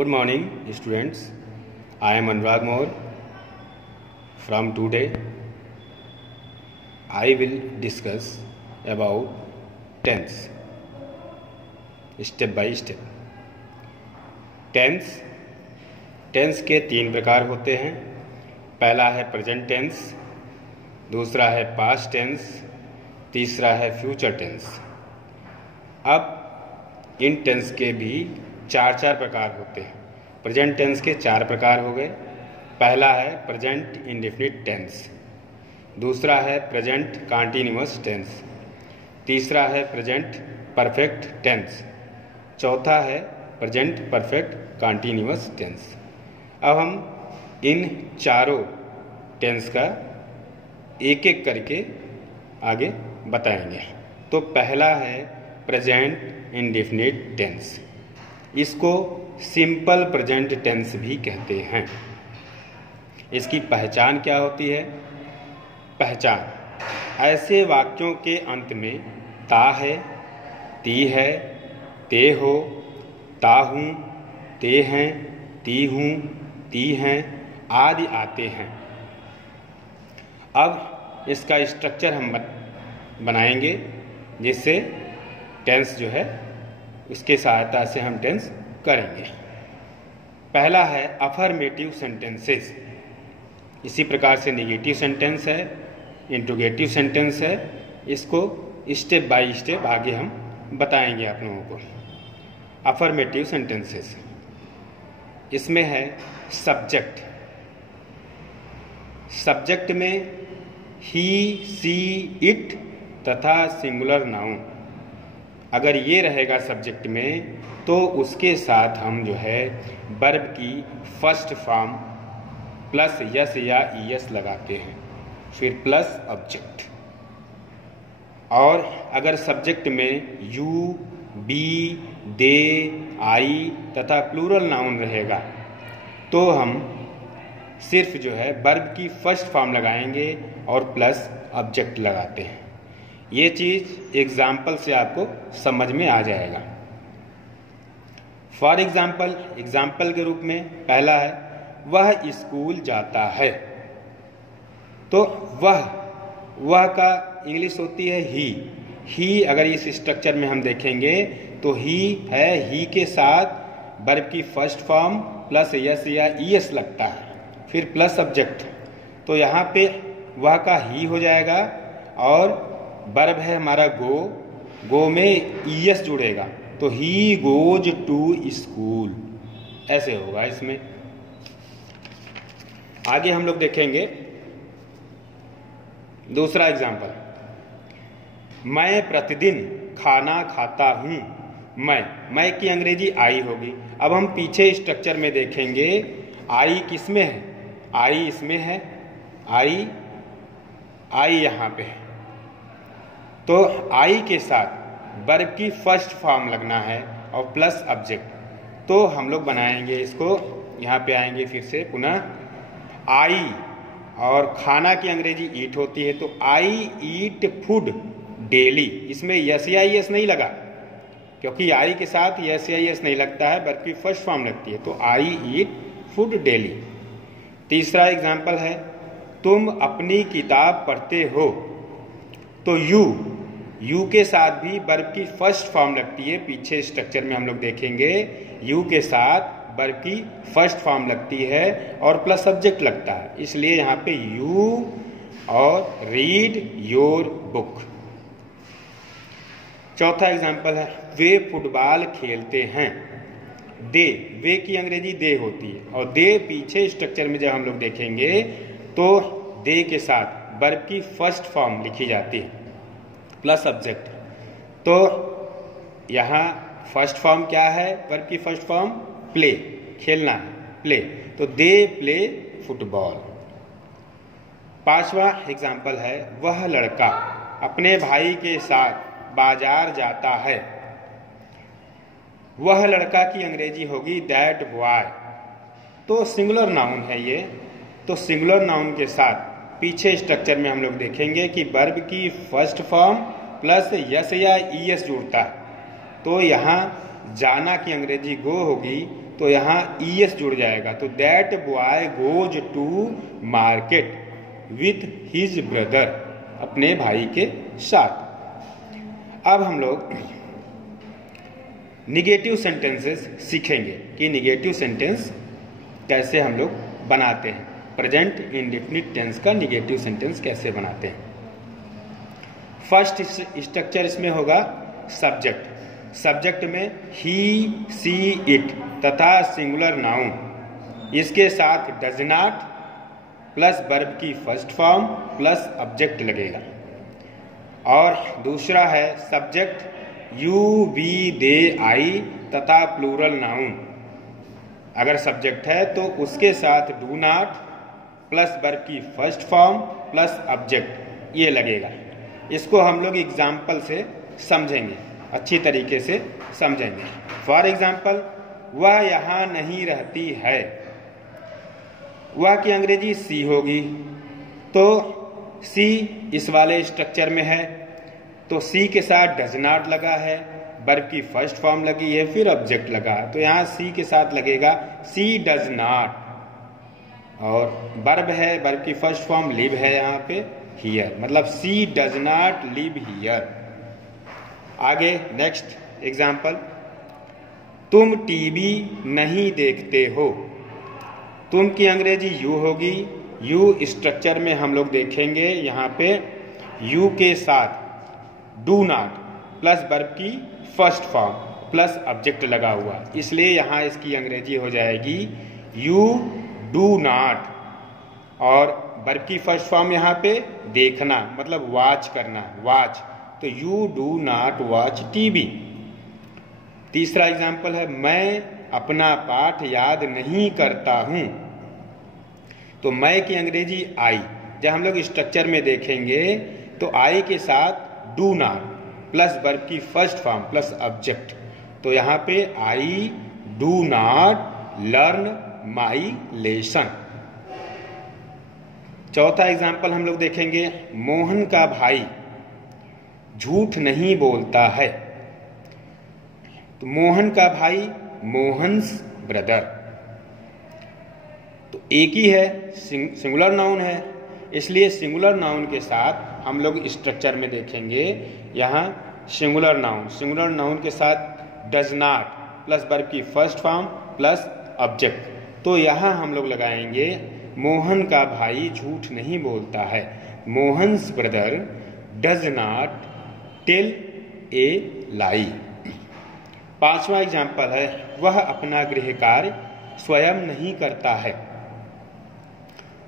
Good morning, students. I am Anurag Moore. From today, I will discuss about tense, step by step. Tense के 3 प्रकार होते हैं। पहला है प्रेजेंट टेंस, दूसरा है पास्ट टेंस, तीसरा है फ्यूचर टेंस। अब इन टेंस के भी 4 प्रकार होते हैं। प्रेजेंट टेंस के 4 प्रकार हो गए। पहला है प्रेजेंट इंडेफिनिट टेंस, दूसरा है प्रेजेंट कॉन्टिन्यूअस टेंस, तीसरा है प्रेजेंट परफेक्ट टेंस, चौथा है प्रेजेंट परफेक्ट कॉन्टिन्यूअस टेंस। अब हम इन चारों टेंस का एक एक करके आगे बताएंगे। तो पहला है प्रेजेंट इंडेफिनिट टेंस। इसको सिंपल प्रेजेंट टेंस भी कहते हैं। इसकी पहचान क्या होती है? पहचान, ऐसे वाक्यों के अंत में ता है, ती है, ते हो, ता हूँ, ते हैं, ती हूँ, ती हैं आदि आते हैं। अब इसका स्ट्रक्चर हम बनाएंगे, जिससे टेंस जो है उसके सहायता से हम टेंस करेंगे। पहला है अफर्मेटिव सेंटेंसेस। इसी प्रकार से नेगेटिव सेंटेंस है, इंट्रोगेटिव सेंटेंस है। इसको स्टेप बाय स्टेप आगे हम बताएंगे आप लोगों को। अफर्मेटिव सेंटेंसेस, इसमें है सब्जेक्ट। सब्जेक्ट में ही, सी, इट तथा सिंगुलर नाउन, अगर ये रहेगा सब्जेक्ट में तो उसके साथ हम जो है वर्ब की फर्स्ट फॉर्म प्लस यस या ईएस लगाते हैं, फिर प्लस ऑब्जेक्ट। और अगर सब्जेक्ट में यू, बी, दे, आई तथा प्लूरल नाउन रहेगा तो हम सिर्फ जो है वर्ब की फर्स्ट फॉर्म लगाएंगे और प्लस ऑब्जेक्ट लगाते हैं। ये चीज़ एग्जाम्पल से आपको समझ में आ जाएगा। फॉर एग्जाम्पल, एग्जाम्पल के रूप में पहला है वह स्कूल जाता है। तो वह का इंग्लिश होती है ही। अगर इस स्ट्रक्चर में हम देखेंगे तो ही है, ही के साथ वर्ब की फर्स्ट फॉर्म प्लस यस या ईएस लगता है, फिर प्लस सब्जेक्ट। तो यहाँ पे वह का ही हो जाएगा और वर्ब है हमारा गो में ईएस जुड़ेगा तो ही गोज टू स्कूल, ऐसे होगा। इसमें आगे हम लोग देखेंगे दूसरा एग्जाम्पल, मैं प्रतिदिन खाना खाता हूं। मैं की अंग्रेजी आई होगी। अब हम पीछे स्ट्रक्चर में देखेंगे आई किस में है, आई इसमें है, आई यहाँ पे है। तो आई के साथ वर्ब की फर्स्ट फॉर्म लगना है और प्लस ऑब्जेक्ट। तो हम लोग बनाएंगे इसको, यहाँ पे आएंगे फिर से पुनः आई, और खाना की अंग्रेजी ईट होती है तो आई ईट फूड डेली। इसमें यस या यस नहीं लगा, क्योंकि आई के साथ यस या यस नहीं लगता है, वर्ब की फर्स्ट फॉर्म लगती है। तो आई ईट फूड डेली। तीसरा एग्जाम्पल है तुम अपनी किताब पढ़ते हो। तो यू के साथ भी वर्ब की फर्स्ट फॉर्म लगती है। पीछे स्ट्रक्चर में हम लोग देखेंगे यू के साथ वर्ब की फर्स्ट फॉर्म लगती है और प्लस सब्जेक्ट लगता है, इसलिए यहाँ पे यू और रीड योर बुक। चौथा एग्जाम्पल है वे फुटबॉल खेलते हैं। वे की अंग्रेजी दे होती है और दे पीछे स्ट्रक्चर में जब हम लोग देखेंगे तो दे के साथ वर्ब की फर्स्ट फॉर्म लिखी जाती है प्लस सब्जेक्ट। तो यहाँ फर्स्ट फॉर्म क्या है? वर्ब की फर्स्ट फॉर्म प्ले, खेलना है, प्ले। तो दे प्ले फुटबॉल। पांचवा एग्जाम्पल है वह लड़का अपने भाई के साथ बाजार जाता है। वह लड़का की अंग्रेजी होगी दैट बॉय। तो सिंगुलर नाउन है ये। तो सिंगुलर नाउन के साथ पीछे स्ट्रक्चर में हम लोग देखेंगे कि वर्ब की फर्स्ट फॉर्म प्लस यस या ईएस जुड़ता है। तो यहाँ जाना की अंग्रेजी गो होगी तो यहाँ ES जुड़ जाएगा, तो that boy goes to market with his brother, अपने भाई के साथ। अब हम लोग निगेटिव सेंटेंसेस सीखेंगे कि निगेटिव सेंटेंस कैसे हम लोग बनाते हैं, प्रेजेंट इंडेफिनिट टेंस का निगेटिव सेंटेंस कैसे बनाते हैं। फर्स्ट स्ट्रक्चर इसमें होगा सब्जेक्ट। सब्जेक्ट में ही, सी, इट तथा सिंगुलर नाउन, इसके साथ डज नॉट प्लस वर्ब की फर्स्ट फॉर्म प्लस ऑब्जेक्ट लगेगा। और दूसरा है सब्जेक्ट यू, वी, दे, आई तथा प्लूरल नाउन। अगर सब्जेक्ट है तो उसके साथ डू नॉट प्लस वर्ब की फर्स्ट फॉर्म प्लस ऑब्जेक्ट ये लगेगा। इसको हम लोग एग्जाम्पल से समझेंगे, अच्छी तरीके से समझेंगे। फॉर एग्जाम्पल, वह यहाँ नहीं रहती है, वह की अंग्रेजी सी होगी, तो सी इस वाले स्ट्रक्चर में है, तो सी के साथ डज नॉट लगा है, वर्ब की फर्स्ट फॉर्म लगी है, फिर ऑब्जेक्ट लगा, तो यहाँ सी के साथ लगेगा सी डज नॉट। और वर्ब है, वर्ब की फर्स्ट फॉर्म लिव है यहाँ पे हियर, मतलब सी डज नॉट लिव हियर। आगे नेक्स्ट एग्जाम्पल, तुम टीवी नहीं देखते हो, तुम की अंग्रेजी यू होगी। यू स्ट्रक्चर में हम लोग देखेंगे यहाँ पे यू के साथ डू नॉट प्लस वर्ब की फर्स्ट फॉर्म प्लस ऑब्जेक्ट लगा हुआ, इसलिए यहाँ इसकी अंग्रेजी हो जाएगी यू डू नॉट। और वर्ब की फर्स्ट फॉर्म यहाँ पे देखना मतलब वॉच करना, वॉच, तो you do not watch TV. तीसरा एग्जाम्पल है मैं अपना पाठ याद नहीं करता हूं, तो मैं की अंग्रेजी आई। जब हम लोग स्ट्रक्चर में देखेंगे तो आई के साथ डू नॉट प्लस वर्ब की फर्स्ट फॉर्म प्लस ऑब्जेक्ट, तो यहाँ पे I do not learn my lesson. चौथा एग्जाम्पल हम लोग देखेंगे, मोहन का भाई झूठ नहीं बोलता है, तो मोहन का भाई मोहन्स ब्रदर, तो एक ही है, सिंगुलर नाउन है, इसलिए सिंगुलर नाउन के साथ हम लोग स्ट्रक्चर में देखेंगे यहाँ सिंगुलर नाउन के साथ डज नॉट प्लस वर्ब की फर्स्ट फॉर्म प्लस ऑब्जेक्ट, तो यहाँ हम लोग लगाएंगे मोहन का भाई झूठ नहीं बोलता है, Mohan's brother does not tell a lie. पांचवा एग्जाम्पल है, वह अपना गृह कार्य स्वयं नहीं करता है,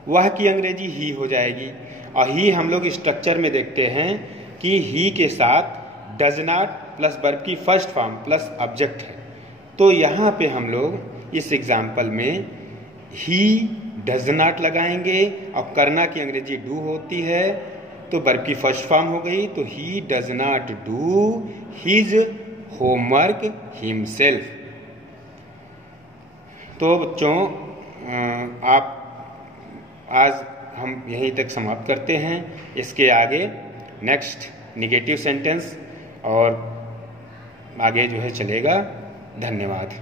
वह की अंग्रेजी ही हो जाएगी। और ही हम लोग स्ट्रक्चर में देखते हैं कि ही के साथ डज नॉट प्लस वर्ब की फर्स्ट फॉर्म प्लस ऑब्जेक्ट है, तो यहाँ पे हम लोग इस एग्जाम्पल में ही डज नॉट लगाएंगे और करना की अंग्रेजी डू होती है, तो वर्ब की फर्स्ट फॉर्म हो गई, तो he does not do his homework himself. तो बच्चों आप आज हम यहीं तक समाप्त करते हैं, इसके आगे नेक्स्ट निगेटिव सेंटेंस और आगे जो है चलेगा। धन्यवाद।